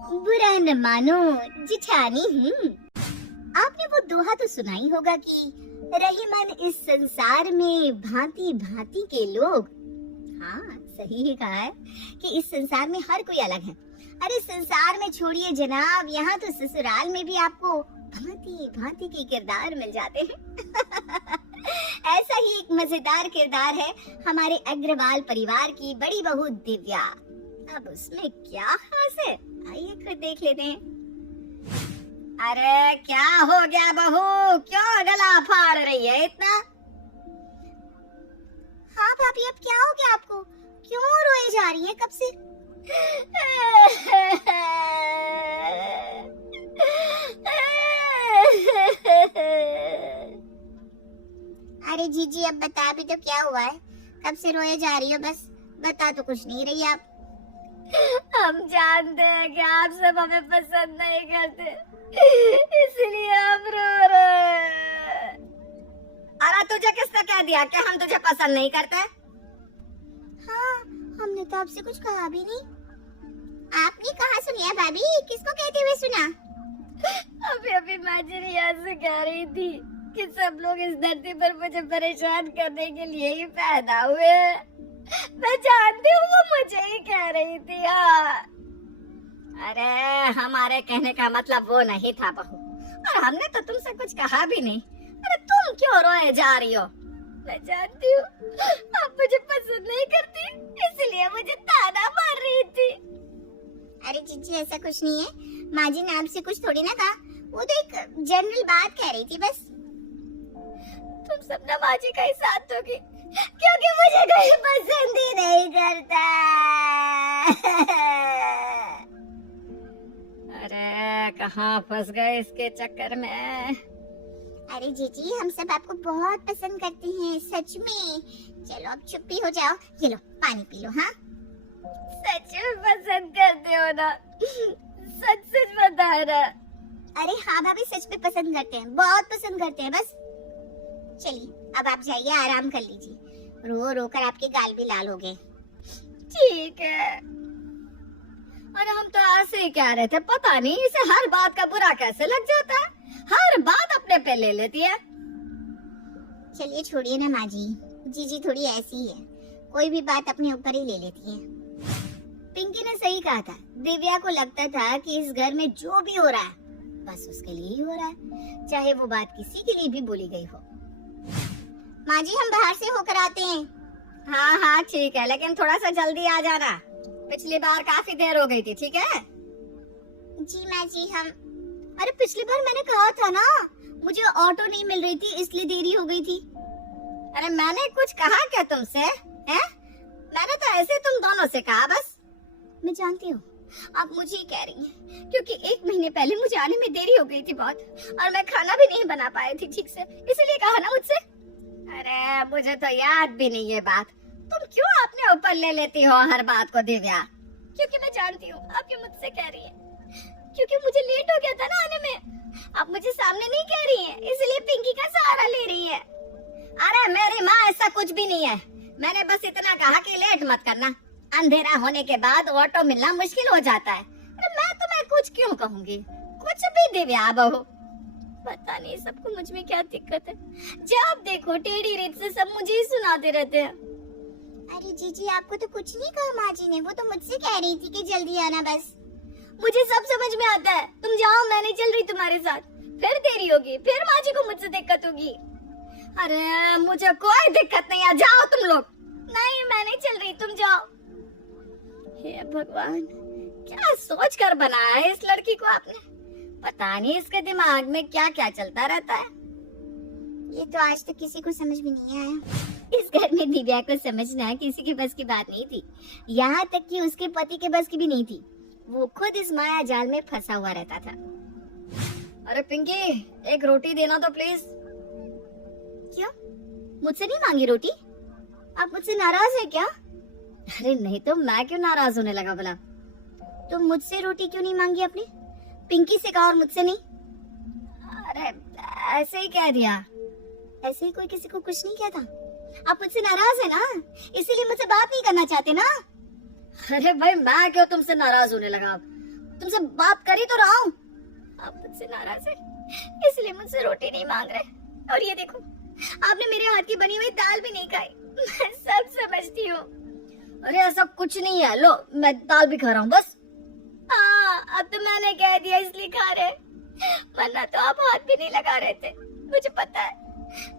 बुरा न मानो, जिठानी हूँ। आपने वो दोहा तो सुना ही होगा कि रही मन इस संसार में भांति भांति के लोग। हाँ, सही ही कहा है कि इस संसार में हर कोई अलग है। अरे संसार में छोड़िए जनाब, यहाँ तो ससुराल में भी आपको भांति भांति के किरदार मिल जाते हैं। ऐसा ही एक मजेदार किरदार है हमारे अग्रवाल परिवार की बड़ी बहू दिव्या। अब उसमें क्या खास है, आइए खुद देख लेते हैं। अरे क्या हो गया बहू, क्यों गला फाड़ रही है इतना? हाँ भाभी, अब क्या हो गया आपको, क्यों रोए जा रही है कब से? अरे जीजी अब बता भी तो क्या हुआ है, कब से रोए जा रही हो? बस बता तो कुछ नहीं रही आप। हम जानते हैं कि आप सब हमें पसंद नहीं करते, इसलिए हम रो रहे हैं। अरे तुझे किसने कह दिया कि हम तुझे पसंद नहीं करते? हाँ, हमने तो आपसे कुछ कहा भी नहीं। आपने कहाँ सुनिया भाभी, किसको कहते हुए सुना? अभी अभी माजी यहाँ से कह रही थी कि सब लोग इस धरती पर मुझे परेशान करने के लिए ही पैदा हुए। मैं जानती हूँ वो मुझे ही कह रही थी। हाँ, अरे हमारे कहने का मतलब वो नहीं था बहू, और हमने तो तुमसे कुछ कहा भी नहीं। अरे तुम क्यों रोए जा रही हो? मैं जानती हूँ आप मुझे पसंद नहीं करती, इसलिए मुझे ताना मार रही थी। अरे जीजी ऐसा कुछ नहीं है, माँ जी ने आपसे कुछ थोड़ी ना कहा, वो तो एक जनरल बात कह रही थी बस। तुम सब ना माँ जी का ही साथ दोगी, क्योंकि मुझे कोई पसंद ही नहीं करता। अरे कहाँ फंस गए इसके चक्कर में। अरे जीजी हम सब आपको बहुत पसंद करते हैं, सच में। चलो अब चुप ही हो जाओ, ये लो पानी पी लो। हाँ सच में पसंद करते हो ना? सच सच बता रहा। अरे हाँ भाभी, सच में पसंद करते हैं, बहुत पसंद करते हैं। बस चलिए अब आप जाइए, आराम कर लीजिए, रो रो कर आपके गाल भी लाल हो गए। ठीक है। अरे हम तो ऐसे ही कह रहे थे, पता नहीं इसे हर बात का बुरा कैसे लग जाता है, हर बात अपने पे ले लेती है। चलिए छोड़िए ना माँ जी, जीजी थोड़ी ऐसी ही है, कोई भी बात अपने ऊपर ही ले लेती है। पिंकी ने सही कहा था, दिव्या को लगता था कि इस घर में जो भी हो रहा है बस उसके लिए ही हो रहा है, चाहे वो बात किसी के लिए भी बोली गई हो। माँ जी हम बाहर से होकर आते हैं। हाँ हाँ ठीक है, लेकिन थोड़ा सा जल्दी आ जाना, पिछली बार काफी देर हो गई थी। ठीक है जी माँ जी। हम अरे पिछली बार मैंने कहा था ना, मुझे ऑटो नहीं मिल रही थी इसलिए देरी हो गई थी। अरे मैंने कुछ कहा क्या तुमसे? हैं? मैंने तो ऐसे तुम दोनों से कहा बस। मैं जानती हूँ आप मुझे ही कह रही हैं, क्योंकि 1 महीने पहले मुझे आने में देरी हो गई थी बहुत, और मैं खाना भी नहीं बना पाई थी ठीक से, इसलिए कहा ना मुझसे। अरे मुझे तो याद भी नहीं ये बात, तुम क्यों अपने ऊपर ले लेती हो हर बात को दिव्या? क्योंकि मैं जानती हूँ आप ये मुझसे कह रही हैं, क्योंकि मुझे लेट हो गया था ना आने में। आप मुझे सामने नहीं कह रही हैं, इसलिए पिंकी का सहारा ले रही है। अरे मेरी माँ, ऐसा कुछ भी नहीं है, मैंने बस इतना कहा कि लेट मत करना, अंधेरा होने के बाद ऑटो मिलना मुश्किल हो जाता है। अरे मैं तुम्हें कुछ क्यों कहूँगी, कुछ भी दिव्या बहू। पता नहीं सबको मुझ में क्या दिक्कत है, जब देखो टेढ़ी रीत से सब मुझे ही सुनाते रहते हैं। अरे जीजी आपको तो कुछ नहीं कहा माँ जी ने, वो तो मुझसे कह रही थी कि जल्दी आना बस। मुझे सब समझ में आता है, तुम जाओ, मैं नहीं चल रही तुम्हारे साथ, फिर देरी होगी, फिर माँ जी को मुझसे दिक्कत होगी। अरे मुझे कोई दिक्कत नहीं है, जाओ तुम लोग। नहीं मैं नहीं चल रही, तुम जाओ। हे भगवान, क्या सोच कर बनाया है इस लड़की को आपने, पता नहीं इसके दिमाग में क्या क्या चलता रहता है। ये तो आज तक किसी को समझ में नहीं आया। इस घर में दिव्या को समझना किसी के बस की बात नहीं थी, यहाँ तक कि उसके पति के बस की भी नहीं थी, वो खुद इस माया जाल में फंसा हुआ रहता था। अरे पिंकी, एक रोटी देना तो प्लीज। क्यों, मुझसे नहीं मांगी रोटी? आप मुझसे नाराज है क्या? अरे नहीं तो मैं क्यों नाराज होने लगा भला? तुम मुझसे रोटी क्यों नहीं मांगी आपने? पिंकी से कहा और मुझसे नहीं? अरे ऐसे ही कह दिया, ऐसे ही कोई किसी को कुछ नहीं कहता। आप मुझसे नाराज है ना, इसीलिए मुझसे बात नहीं करना चाहते ना? अरे भाई मैं क्यों तुमसे नाराज होने लगा? तुमसे बात कर ही तो रहा हूँ। आप मुझसे नाराज है इसलिए मुझसे रोटी नहीं मांग रहे। और ये देखो आपने मेरे हाथ की बनी हुई दाल भी नहीं खाई। मैं सब समझती हूँ। अरे ऐसा कुछ नहीं है, लो मैं दाल भी खा रहा हूँ बस। हाँ अब तो मैंने कह दिया इसलिए खा रहे, वरना तो आप हाथ भी नहीं लगा रहे थे। मुझे पता है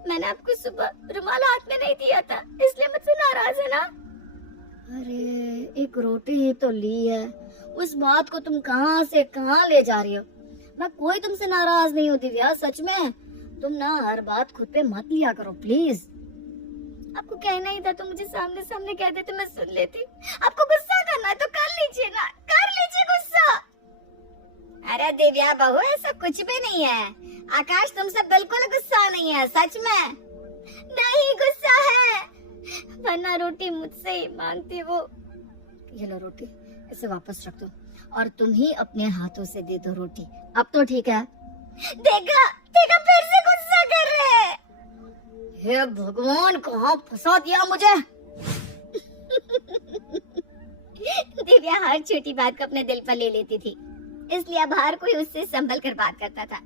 मैंने आपको सुबह रुमाल हाथ में नहीं दिया था इसलिए मुझसे नाराज है ना। अरे एक रोटी ही तो ली है, उस बात को तुम कहाँ से कहाँ ले जा रही हो। मैं कोई तुमसे नाराज नहीं हूँ दिव्या, सच में। तुम ना हर बात खुद पे मत लिया करो प्लीज। आपको कहना ही था तो मुझे सामने सामने कह देते, मैं सुन लेती। आपको गुस्सा करना है तो कर लीजिए ना, कर लीजिए गुस्सा। अरे दिव्या बहू ऐसा कुछ भी नहीं है। आकाश तुमसे बिल्कुल गुस्सा नहीं है, सच में नहीं गुस्सा है, वरना रोटी मुझसे ही मांगती वो। ये लो रोटी, इसे वापस रख दो और तुम ही अपने हाथों से दे दो रोटी। अब तो ठीक है। देखा देखा फिर से गुस्सा कर रहे हैं। हे भगवान कहाँ फंसा दिया मुझे। दिव्या हर छोटी बात को अपने दिल पर ले लेती थी, इसलिए अब हर कोई उससे संभल कर बात करता था,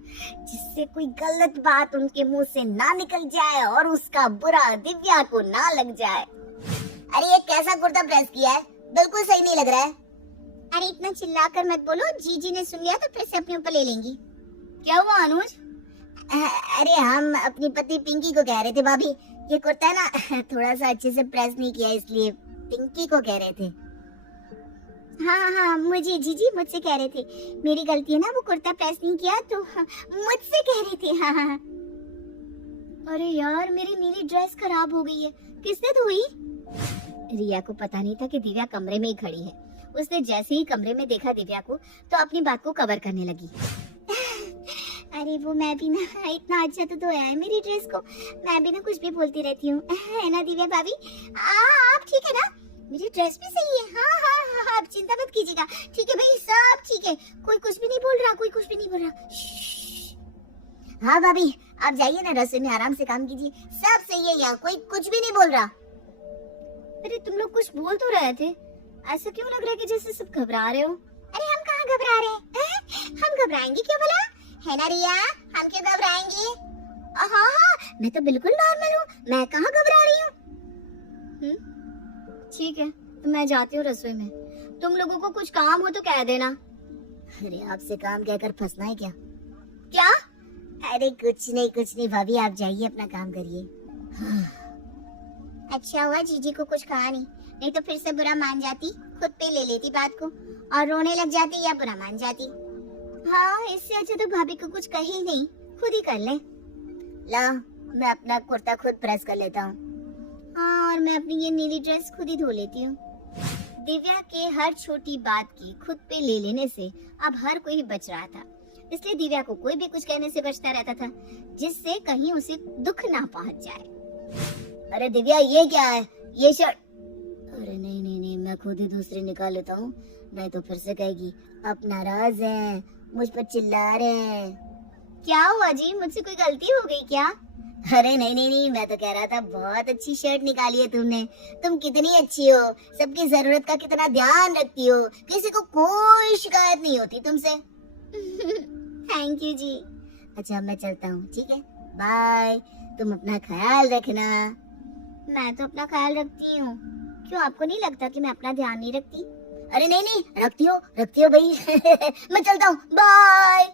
जिससे कोई गलत बात उनके मुंह से ना निकल जाए और उसका बुरा दिव्या को ना लग जाए। अरे ये कैसा कुर्ता प्रेस किया है, बिल्कुल सही नहीं लग रहा है। अरे इतना चिल्लाकर मत बोलो, जीजी ने सुन लिया तो फिर से अपने ऊपर ले लेंगी। क्या हुआ अनुज? अरे हम अपनी पति पिंकी को कह रहे थे भाभी, ये कुर्ता है ना थोड़ा सा अच्छे से प्रेस नहीं किया इसलिए पिंकी को कह रहे थे। हाँ हाँ मुझे जीजी मुझसे कह रहे थे, मेरी गलती है ना वो कुर्ता प्रेस नहीं किया तो मुझसे कह रहे थे। हाँ हाँ। अरे यार मेरी नीली ड्रेस खराब हो गई है, किसने धोई? रिया को पता नहीं था कि दिव्या कमरे में ही खड़ी है। उसने जैसे ही कमरे में देखा दिव्या को तो अपनी बात को कवर करने लगी। अरे वो मैं भी ना इतना अच्छा तो धोया है मेरी ड्रेस को, मैं भी ना कुछ भी बोलती रहती हूँ, है ना दिव्या भाभी? आप ठीक है ना? मेरी ड्रेस भी सही है। हाँ हाँ हाँ, हाँ आप चिंता मत कीजिएगा, ठीक है भाई सब ठीक है, कोई कुछ भी नहीं बोल रहा, कोई कुछ भी नहीं बोल रहा। हाँ भाभी आप जाइए ना रसोई में आराम से काम कीजिए, सब सही है यहाँ, कोई कुछ भी नहीं बोल रहा। अरे तुम लोग कुछ बोल तो रहे थे, ऐसा क्यों लग रहा है कि जैसे सब घबरा रहे हो? अरे हम कहाँ घबरा रहे हैं, हम घबराएंगे क्यों भला, है ना रिया? हम क्यों घबराएंगे? हाँ हाँ मैं तो बिल्कुल नॉर्मल हूँ, मैं कहाँ घबरा रही हूँ। ठीक है तो मैं जाती हूँ रसोई में, तुम लोगों को कुछ काम हो तो कह देना। अरे आपसे काम कहकर फंसना है क्या? क्या? अरे कुछ नहीं भाभी, आप जाइए अपना काम करिए। अच्छा हुआ जीजी को कुछ कहा नहीं तो फिर से बुरा मान जाती, खुद पे ले लेती बात को और रोने लग जाती या बुरा मान जाती। हाँ इससे अच्छा तो भाभी को कुछ कहे ही नहीं, खुद ही कर ले। ला मैं अपना कुर्ता खुद प्रेस कर लेता हूँ। हाँ और मैं अपनी ये नीली ड्रेस खुद ही धो लेती हूँ। दिव्या के हर छोटी बात की खुद पे ले लेने से अब हर कोई बच रहा था, इसलिए दिव्या को कोई भी कुछ कहने से बचता रहता था, जिससे कहीं उसे दुख ना पहुंच जाए। अरे दिव्या ये क्या है, ये शर्ट? अरे नहीं मैं खुद ही दूसरी निकाल लेता हूँ, नहीं तो फिर से कहेगी आप नाराज हैं, मुझ पर चिल्ला रहे हैं। क्या हुआ जी, मुझसे कोई गलती हो गई क्या? अरे नहीं मैं तो कह रहा था बहुत अच्छी शर्ट निकाली है तुमने, तुम कितनी अच्छी हो, सबकी जरूरत का कितना ध्यान रखती हो, किसी को कोई शिकायत नहीं होती तुमसे। थैंक यू जी। अच्छा मैं चलता हूँ, ठीक है बाय, तुम अपना ख्याल रखना। मैं तो अपना ख्याल रखती हूँ, क्यों आपको नहीं लगता कि मैं अपना ध्यान नहीं रखती? अरे नहीं रखती हो भाई। मैं चलता हूँ बाय।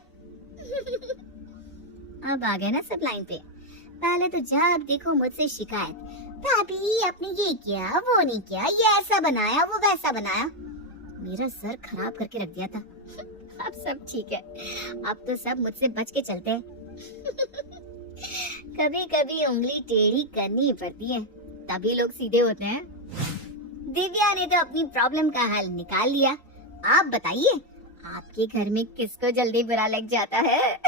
अब आ गए ना सब लाइन पे। पहले तो जब देखो मुझसे शिकायत, भाभी आपने ये किया वो नहीं किया, ये ऐसा बनाया वो वैसा बनाया, मेरा सर खराब करके रख दिया था। अब सब ठीक है, अब तो सब मुझसे बच के चलते हैं। कभी कभी उंगली टेढ़ी करनी ही पड़ती है, तभी लोग सीधे होते हैं। दिव्या ने तो अपनी प्रॉब्लम का हल निकाल लिया। आप बताइए आपके घर में किसको जल्दी बुरा लग जाता है?